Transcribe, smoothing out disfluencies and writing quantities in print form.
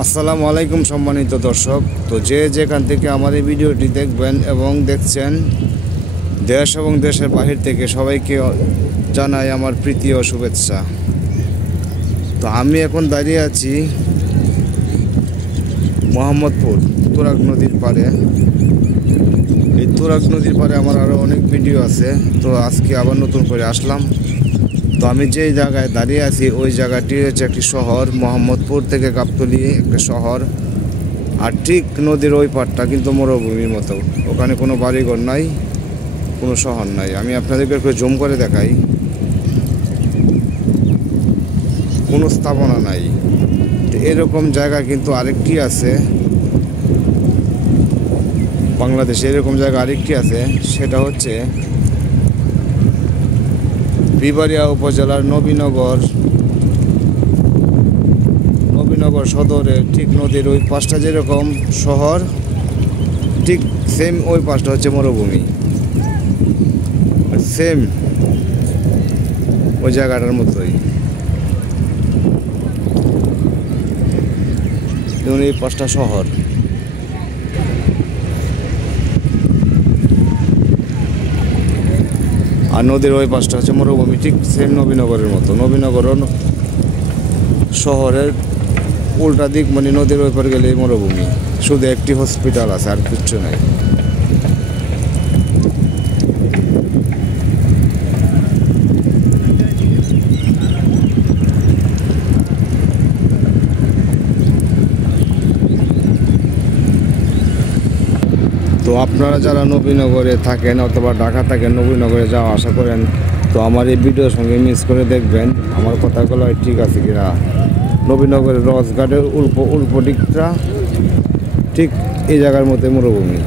আসসালামু আলাইকুম সম্মানিত দর্শক। তো যে যেখান থেকে আমার এই ভিডিওটি দেখবেন এবং দেখছেন, দেশ এবং দেশের বাহির থেকে সবাইকে জানাই আমার প্রীতি ও শুভেচ্ছা। তো আমি এখন দাঁড়িয়ে আছি মোহাম্মদপুর তুরাগ নদীর পাড়ে। এই তুরাগ নদীর পাড়ে আমার আরও অনেক ভিডিও আছে, তো আজকে আবার নতুন করে আসলাম। তো আমি যেই জায়গায় দাঁড়িয়ে আছি ওই জায়গাটি হচ্ছে একটি শহর, মোহাম্মদপুর থেকে গাবতলী একটা শহর। আর ঠিক নদীর ওই পাড়টা কিন্তু মরুভূমির মতো, ওখানে কোনো বাড়িঘর নাই, কোনো শহর নাই। আমি আপনাদেরকে একটু জুম করে দেখাই, কোনো স্থাপনা নাই। তো এরকম জায়গা কিন্তু আরেকটি আছে বাংলাদেশে, এরকম জায়গা আরেকটি আছে, সেটা হচ্ছে বিবাড়িয়া উপজেলার নবীনগর সদরে ঠিক নদীর ওই পাশটা যেরকম শহর, ঠিক সেম ওই পাশটা হচ্ছে মরুভূমি। সেম ওই জায়গাটার মতোই, যেমন এই পাশটা শহর। আর নদীর ওই পাশটা হচ্ছে মরুভূমি, ঠিক সেম নবীনগরের মতো। নবীনগর শহরের উল্টা দিক, মানে নদীর ওই পার গেলে মরুভূমি, শুধু একটি হসপিটাল আছে, আর কিচ্ছু নাই। তো আপনারা যারা নবীনগরে থাকেন অথবা ঢাকা থাকেন, নবীনগরে যাওয়া আশা করেন, তো আমার এই ভিডিওর সঙ্গে মিস করে দেখবেন আমার কথাগুলো ঠিক আছে কিনা। নবীনগরের রসঘাটের উল্প দিকটা ঠিক এই জায়গার মধ্যে মরুভূমি।